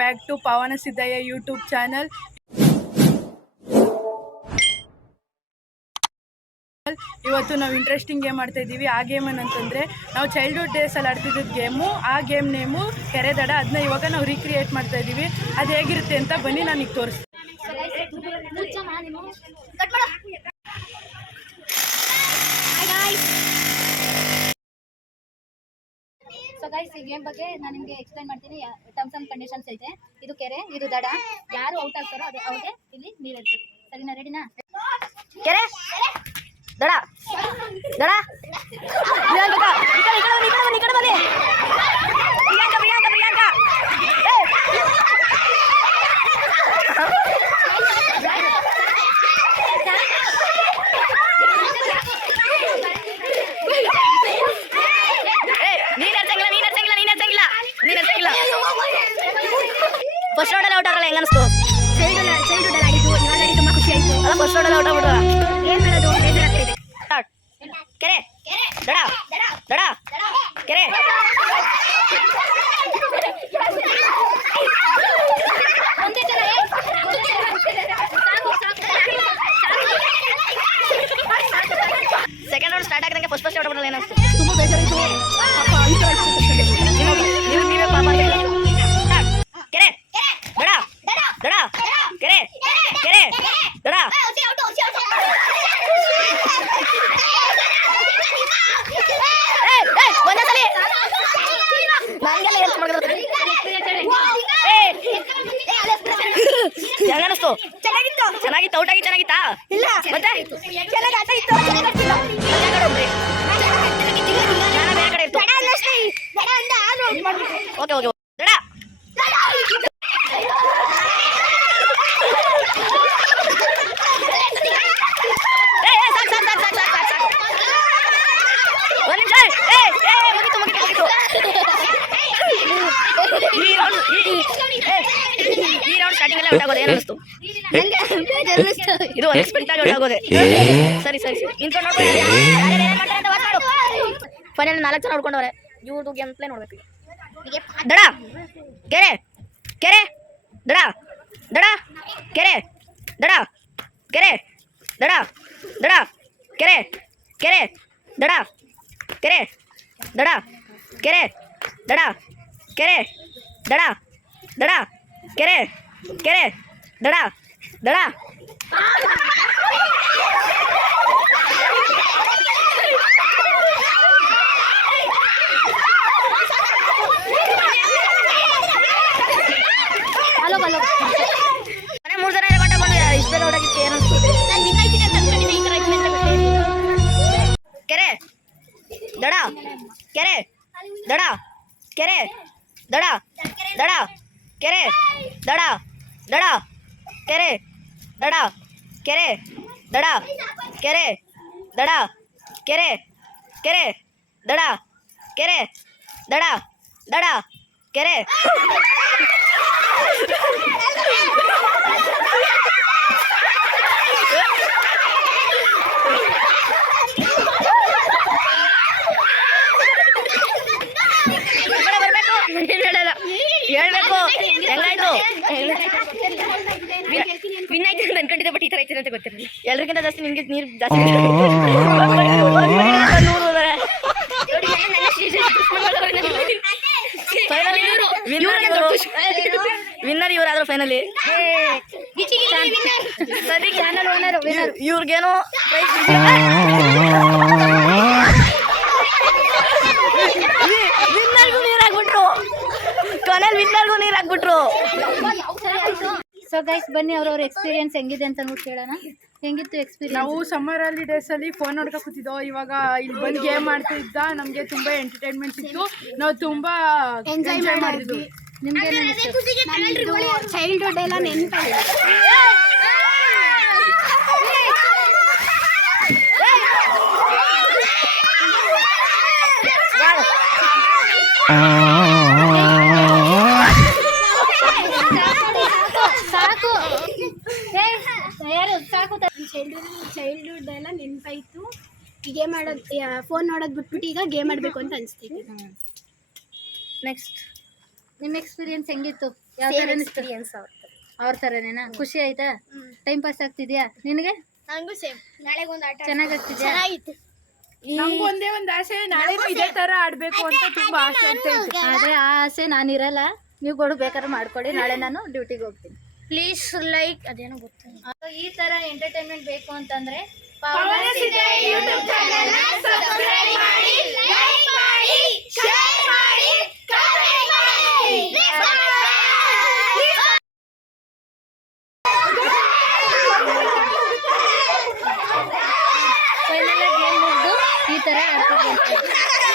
Back to Pavana Siddaiah YouTube channel. ಇವತ್ತು ನಾವು interesting game ಆಡ್ತಾ ಇದ್ದೀವಿ. ಆ ಗೇಮ್ ಏನಂತಂದರೆ ನಾವು ಚೈಲ್ಡ್ಹುಡ್ ಡೇಸಲ್ಲಿ ಆಡ್ತಿದ್ದ ಗೇಮು. ಆ ಗೇಮ್ ನೇಮು ಕೆರೆ ದಡ. ಅದನ್ನ ಇವಾಗ ನಾವು ರೀಕ್ರಿಯೇಟ್ ಮಾಡ್ತಾ ಇದ್ದೀವಿ. ಅದು ಹೇಗಿರುತ್ತೆ ಅಂತ ಬನ್ನಿ ನಾನು ಈಗ ತೋರಿಸ್ತೀನಿ. ಸೊ ಗೈಸ್, ಈ ಗೇಮ್ ಬಗ್ಗೆ ನಾನು ನಿಮಗೆ ಎಕ್ಸ್ಪ್ಲೈನ್ ಮಾಡ್ತೀನಿ. ಟರ್ಮ್ಸ್ ಅಂಡ್ ಕಂಡೀಷನ್ಸ್ ಐತೆ. ಇದು ಕೆರೆ, ಇದು ದಡ. ಯಾರು ಔಟ್ ಆಗ್ತಾರೋ ಅದು ಅವ್ರಿಗೆ ಇಲ್ಲಿ ನೀರು ಇರ್ತದೆ. ಸರಿನಾ? ರೆಡಿನಾ? ಕೆರೆ, ದಡ, ದಡ, ಪ್ರಿಯಾಂಕಾ, ಫಸ್ಟ್ ರೌಂಡಲ್ಲಿ ಔಟ್ ಆಗಲ್ಲ. ಹೆಂಗ ಅನಿಸ್ತು? ಚೈಲ್ಡ್ಹುಡ್ ಆಡಿದ್ದು ಇವಾಗ ತುಂಬಾ ಖುಷಿ ಆಯ್ತು. ಅಲ್ಲ, ಫಸ್ಟ್ ರೌಂಡಲ್ಲಿ ಔಟ್ ಆಗ್ಬಿಟ್ಟ. ಏನ್ ಮಾಡೋದು? ಬೇಜಾರಾಗ್ತಿದೆ. ಕೆರೆ, ದಡ, ದಡ, ಕೆರೆ, ಸೆಕೆಂಡ್ ರೌಂಡ್ ಸ್ಟಾರ್ಟ್ ಆಗಿದಂಗೆ ಫಸ್ಟ್ ಔಟ್ ಆಗ್ಬಿಡಲ್ಲ. ಏನಿಸ್ತು? ತುಂಬಾ ಬೇಜಾರಾಯ್ತು. ನೀವೇ ಪಾಪ. ಕೆರೆ, ದಡ, ದಡ, ಕೆರೆ, ಕೆರೆ, ದಡ. ಒಂದೊಂದ್ಸಲಿ ನನಗೆಲ್ಲ ಎಷ್ಟು ಮಾಡಿದ್ರು. ಹೆಂಗನಿಸ್ತು? ಚೆನ್ನಾಗಿತ್ತು. ಚೆನ್ನಾಗಿತ್ತು. ಔಟ್ ಆಗಿ ಚೆನ್ನಾಗಿತ್ತಾ? ಇಲ್ಲ, ಮತ್ತೆ ಚೆನ್ನಾಗಿ ಆಟ ಇತ್ತು. ಬೇರೆ ಕಡೆ ಇತ್ತು. Okay okay. ದಡ, ಒಂದು ನಿಮಿಷ. ಮುಗಿತು. ಈ ರೌಂಡ್ ಸ್ಟಾರ್ಟಿಂಗ್ ಎಲ್ಲ ಔಟ್ ಆಗೋದು. ಏನು ಅನಿಸ್ತು? ಇದು ಅನ್ಎಕ್ಸ್ಪೆಕ್ಟ್ ಆಗಿ ಔಟ್ ಆಗೋದೆ. ಸರಿ ನಿಂತ್ಕೊಂಡು ನೋಡ್ಕೊಂಡು ಫೈನಲ್ 4 ಜನ ನೋಡ್ಕೊಂಡವ್ರೆ. ಇವ್ರದ್ದು ಗೇಮ್ ಪ್ಲೇ ನೋಡ್ಬೇಕು. ದಡ, ಕೆರೆ, ಕೆರೆ, ದಡ, ದಡ, ಕೆರೆ, ದಡ, ಕೆರೆ, ದಡ, ದಡ, ಕೆರೆ, ಕೆರೆ, ದಡ, ಕೆರೆ, ದಡ, ಕೆರೆ, ದಡ, ಕೆರೆ, ದಡ, ದಡ, ಕೆರೆ, ಕೆರೆ, ದಡ, ದಡ. ಮನೆ 3 ಜನ ಗಂಟೆ ಬಂದು ಇಷ್ಟ ಬೇಗ ಹೊಡಾಗಿತ್ತು. ಏನು ಕೆರೆ, ದಡ, ಕೆರೆ, ದಡ, ಕೆರೆ, ದಡ, ದಡ, ಕೆರೆ, ದಡ, ದಡ, ಕೆರೆ, ದಡ, ಕೆರೆ, ದಡ, ಕೆರೆ, ದಡ, ಕೆರೆ, ಕೆರೆ, ದಡ, ಕೆರೆ, ದಡ, ದಡ, ಕೆರೆ. ಹೇಳ್ಬೇಕು ಹೆಂಗಾಯ್ತು? ವಿನ್ ಆಯ್ತು ಅಂತ ಅನ್ಕೊಂಡಿದ್ದೆ, ಬಟ್ ಈ ತರ ಐತೆ ಅಂತ ಗೊತ್ತಿರಲಿಲ್ಲ. ಎಲ್ರಿಗಿಂತ ಜಾಸ್ತಿ ನಿಮ್ಗೆ ನೀರು ಜಾಸ್ತಿ. Winner ಇವರಾದ್ರು finally. ಇವ್ರಿಗೇನು ವಿನ್ನರ್ಗೂ ನೀರು ಹಾಕ್ಬಿಟ್ರು. ಕೊನೆಯಲ್ಲಿ ವಿನ್ನರ್ಗೂ ನೀರು ಹಾಕ್ಬಿಟ್ರು. ಸೊ ಗೈಸ್, ಬನ್ನಿ ಅವ್ರವ್ರ ಎಕ್ಸ್ಪೀರಿಯನ್ಸ್ ಹೆಂಗಿದೆ ಅಂತ ನೋಡಿ ಕೇಳೋಣ. ಹೆಂಗಿತ್ತು ಎಕ್ಸ್ಪೀರಿಯನ್ಸ್? ನಾವು ಸಮ್ಮರ್ ಹಾಲಿಡೇಸಲ್ಲಿ ಫೋನ್ ನೋಡ್ಕೊ ಕೂತಿದ್ದೋ. ಇವಾಗ ಇಲ್ಲಿ ಬಂದು ಗೇಮ್ ಆಡ್ತಾ ಇದ್ದ. ನಮಗೆ ತುಂಬ ಎಂಟರ್ಟೈನ್ಮೆಂಟ್ ಸಿಕ್ತು. ನಾವು ತುಂಬ ಎಂಜಾಯ್ ಮಾಡಿದ್ವಿ. ನಿಮ್ಗೆ ಚೈಲ್ಡ್ಹುಡ್ ಎಲ್ಲ ನೆನಪಾಗಿದೆ. ಸಾಕು ಯಾರು ಸಾಕು. ಚೈಲ್ಡ್ಹುಡ್ ಎಲ್ಲ ನೆನಪಾಯಿತು. ಗೇಮ್ ಆಡೋದು, ಫೋನ್ ನೋಡೋದು ಬಿಟ್ಬಿಟ್ಟು ಈಗ ಗೇಮ್ ಆಡಬೇಕು ಅಂತ ಅನಿಸ್ತೈತಿ. ನೆಕ್ಸ್ಟ್ ನಿಮ್ಮ ಎಕ್ಸ್ಪೀರಿಯನ್ಸ್ ಹೆಂಗಿತ್ತು? ಯಾವ ಥರ ಎಕ್ಸ್ಪೀರಿಯನ್ಸ್ ಅವ್ರ ಥರನೇನಾ? ಖುಷಿ ಆಯ್ತಾ? ಟೈಮ್ ಪಾಸ್ ಆಗ್ತಿದ್ಯಾ ನಿನಗೆ? ನಂಗೂ ಸೇಮ್. ನಾಳೆಗೆ ಒಂದು ಆಟ ಚೆನ್ನಾಗಾಗ್ತಿದ್ಯಾ? ಚೆನ್ನಾಗಿತ್ತು. ನಂಗೂ ಒಂದೇ ಒಂದು ಆಸೆ, ನಾಳೆ ಇದೇ ತರ ಆಡ್ಬೇಕು ಅಂತ ತುಂಬಾ ಆಸೆ ಇರ್ತೈತೆ. ಅದೇ ಆ ಆಸೆ ನಾನಿರಲ್ಲ, ನೀವುಗಳು ಬೇಕಾದ್ರೆ ಮಾಡ್ಕೊಳ್ಳಿ. ನಾಳೆ ನಾನು ಡ್ಯೂಟಿಗೆ ಹೋಗ್ತೀನಿ. ಪ್ಲೀಸ್ ಲೈಕ್ ಅದೇನೋ ಗೊತ್ತಿಲ್ಲ. ಈ ತರ ಎಂಟರ್ಟೈನ್ಮೆಂಟ್ ಬೇಕು ಅಂತಂದ್ರೆ ಫೈನಲ್ ಗೇಮ್ ಮುಗಿದು ಈ ತರ ಆಡ್ಕೊಂಡು